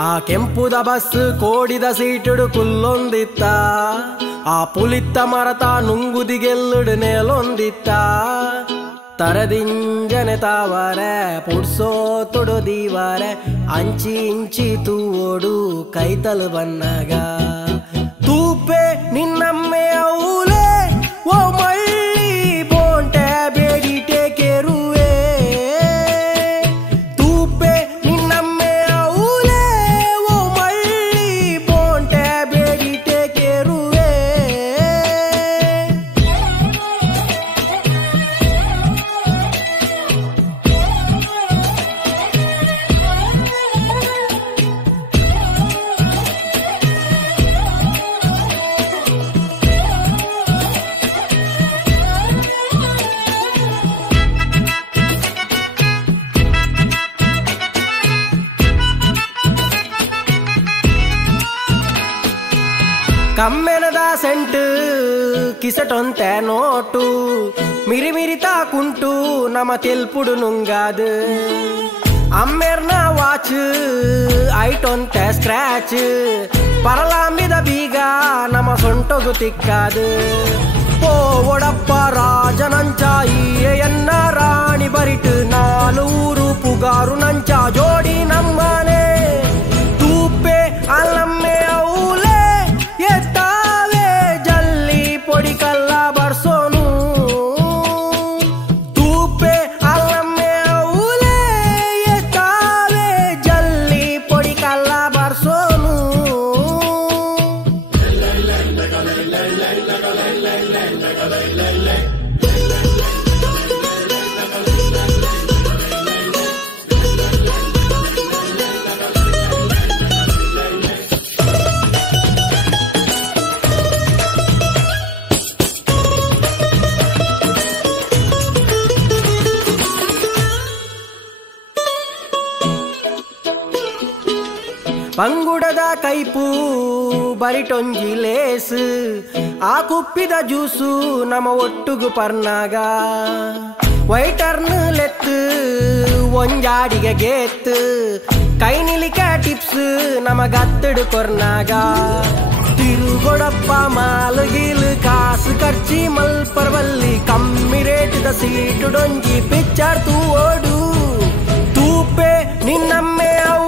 ಆ ಕೆಂಪುದ ಬಸ್ ಕೋಡಿದ ಸೀಟುಡು ಕುಲ್ಲೊಂದಿತ್ತ ಆ ಪುಲಿತ್ತ ಮರತ ನುಂಗುದಿಗೆಲ್ಲುಡು ನೇಲೊಂದಿತ್ತ ತರದಿಂಜನೆ ತಾವರೆ ಪುಡ್ಸೋ ತೊಡೋದೀವರೆ ಅಂಚಿ ಇಂಚಿ ತೂವೋಡು ಕೈತಲು ಬನ್ನಾಗ ತೂಪೆ ನಿನ್ನಮ್ಮೆ ಔಲೆ ಓ ಮಳ್ಳಿ ಬೋಂಟೆ ಬೇಡಿಟೆ ಕೆರುವೆ ತೂಪೆ ನಿನ್ನಮ್ಮೆ ಔಲೆ ಓ ಮಳ್ಳಿ ಬೋಂಟೆ ಬೇಡಿಟೆ ಕೆರುವೆ ಕಮ್ಮೆನದ ಸೆಂಟು ಕಿಸಟೊಂತೆ ನೋಟು ಮಿರಿ ಮಿರಿ ತಾಕುಂಟು ನಮ ತೆಲ್ಪುಡು ನುಂಗಾದು ಅಮ್ಮೆರ್ನ ವಾಚ್ ಐಟೊಂತೆ ಸ್ಕ್ರಾಚ್ ಪರಲಾಂಬಿದ ಬೀಗ ನಮ ಸೊಂಟೊಗು ತಿಕ್ಕಾದು ಪೋವೊಡಪ್ಪ ರಾಜನಂಚ ಈಯನ್ನ ರಾಣಿ ಬರಿಟು ನಾಲೂರು ಪುಗಾರು ನಂಚ ಜೋಡಿ ನಮ್ಮನೆ ತೂಪೆ ಅಲ್ಲಮ್ಮೆ ಔಲೆ ಎತ್ತಾವೆ ಜಲ್ಲಿ ಪೊಡಿ ಕಲ್ಲ ಬರ್ಸೋನು ತೂಪೆ ಅಲ್ಲಮ್ಮೆ ಔಲೆ ಎತ್ತಾವೆ ಜಲ್ಲಿ ಪೊಡಿ ಕಲ್ಲ ಬರ್ಸೋನು ಪಂಗುಡದ ಕೈಪು ಬರಿಟೊಂಜಿ ಲೇಸ್ ಆ ಕುಪ್ಪಿದ ಜ್ಯೂಸು ನಮ ಒಟ್ಟುಗು ಪರ್ನಾಗ ವೈಟರ್ನ್ ಲೆತ್ ಒಂಜಾಡಿಗೆ ಗೇತ್ ಕೈ ನಿಲಿಕ ಟಿಪ್ಸ್ ನಮ ಗತ್ತಡು ಕೊರ್ನಾಗ ತಿರುಗೊಡಪ್ಪ ಮಾಲುಗೀಲು ಕಾಸು ಖರ್ಚಿ ಮಲ್ಪರ್ವಲ್ಲಿ ಕಮ್ಮಿ ರೇಟಿದ ಸೀಟುಡೊಂಜಿ ಪಿಚ್ಚರ್ ತೂ ಓಡು ತೂಪೆ ನಿನ್ನಮ್ಮೆ ಅವು